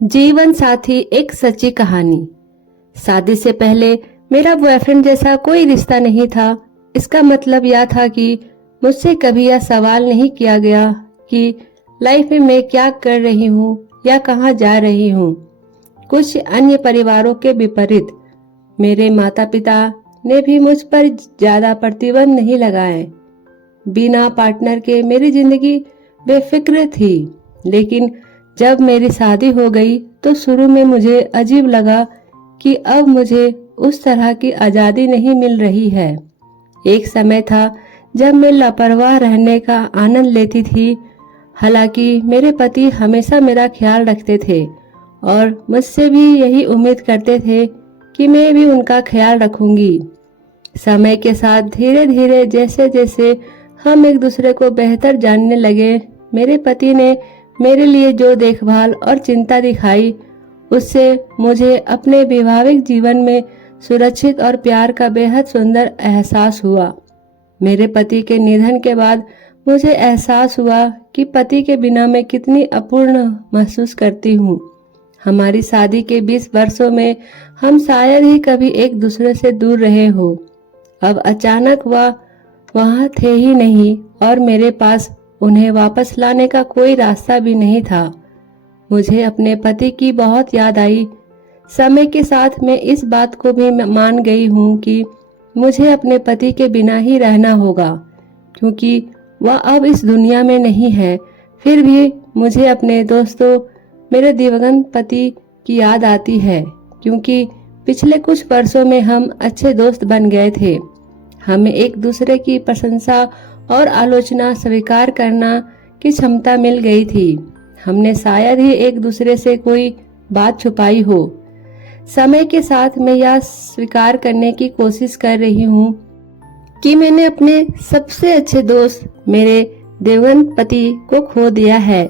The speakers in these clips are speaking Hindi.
जीवन साथी एक सच्ची कहानी। शादी से पहले मेरा बॉयफ्रेंड जैसा कोई रिश्ता नहीं था। इसका मतलब यह था कि मुझसे कभी यह सवाल नहीं किया गया कि लाइफ में मैं क्या कर रही हूँ या कहाँ जा रही हूँ। कुछ अन्य परिवारों के विपरीत मेरे माता पिता ने भी मुझ पर ज्यादा प्रतिबंध नहीं लगाए। बिना पार्टनर के मेरी जिंदगी बेफिक्र थी, लेकिन जब मेरी शादी हो गई तो शुरू में मुझे अजीब लगा कि अब मुझे उस तरह की आजादी नहीं मिल रही है। एक समय था जब मैं लापरवाह रहने का आनंद लेती थी। हालांकि मेरे पति हमेशा मेरा ख्याल रखते थे और मुझसे भी यही उम्मीद करते थे कि मैं भी उनका ख्याल रखूंगी। समय के साथ धीरे धीरे जैसे जैसे हम एक दूसरे को बेहतर जानने लगे, मेरे पति ने मेरे लिए जो देखभाल और चिंता दिखाई, उससे मुझे अपने वैवाहिक जीवन में सुरक्षित और प्यार का बेहद सुंदर एहसास हुआ। मेरे पति के निधन के बाद मुझे एहसास हुआ कि पति के बिना मैं कितनी अपूर्ण महसूस करती हूँ। हमारी शादी के 20 वर्षों में हम शायद ही कभी एक दूसरे से दूर रहे हो। अब अचानक वह वहाँ थे ही नहीं और मेरे पास उन्हें वापस लाने का कोई रास्ता भी नहीं था। मुझे अपने पति की बहुत याद आई। समय के साथ मैं इस बात को भी मान गई हूँ कि मुझे अपने पति के बिना ही रहना होगा, क्योंकि वह अब इस दुनिया में नहीं है। फिर भी मुझे अपने दोस्तों, मेरे दिवंगत पति की याद आती है, क्योंकि पिछले कुछ वर्षों में हम अच्छे दोस्त बन गए थे। हमें एक दूसरे की प्रशंसा और आलोचना स्वीकार करना की क्षमता मिल गई थी। हमने शायद ही एक दूसरे से कोई बात छुपाई हो। समय के साथ मैं यह स्वीकार करने की कोशिश कर रही हूँ कि मैंने अपने सबसे अच्छे दोस्त, मेरे देवगन पति को खो दिया है।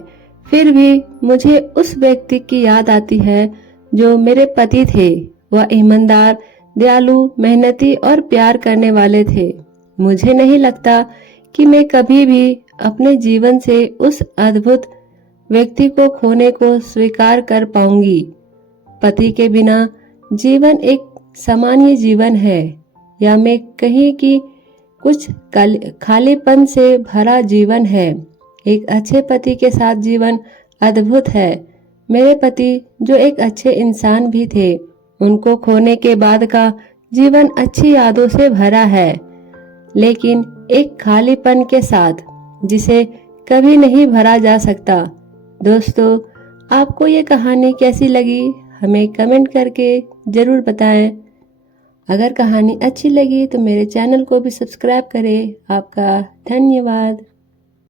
फिर भी मुझे उस व्यक्ति की याद आती है जो मेरे पति थे। वह ईमानदार, दयालु, मेहनती और प्यार करने वाले थे। मुझे नहीं लगता कि मैं कभी भी अपने जीवन से उस अद्भुत व्यक्ति को खोने को स्वीकार कर पाऊंगी। पति के बिना जीवन एक सामान्य जीवन है, या मैं कहीं कि कुछ खालीपन से भरा जीवन है। एक अच्छे पति के साथ जीवन अद्भुत है। मेरे पति जो एक अच्छे इंसान भी थे, उनको खोने के बाद का जीवन अच्छी यादों से भरा है, लेकिन एक खालीपन के साथ जिसे कभी नहीं भरा जा सकता। दोस्तों, आपको ये कहानी कैसी लगी हमें कमेंट करके जरूर बताएं। अगर कहानी अच्छी लगी तो मेरे चैनल को भी सब्सक्राइब करें। आपका धन्यवाद।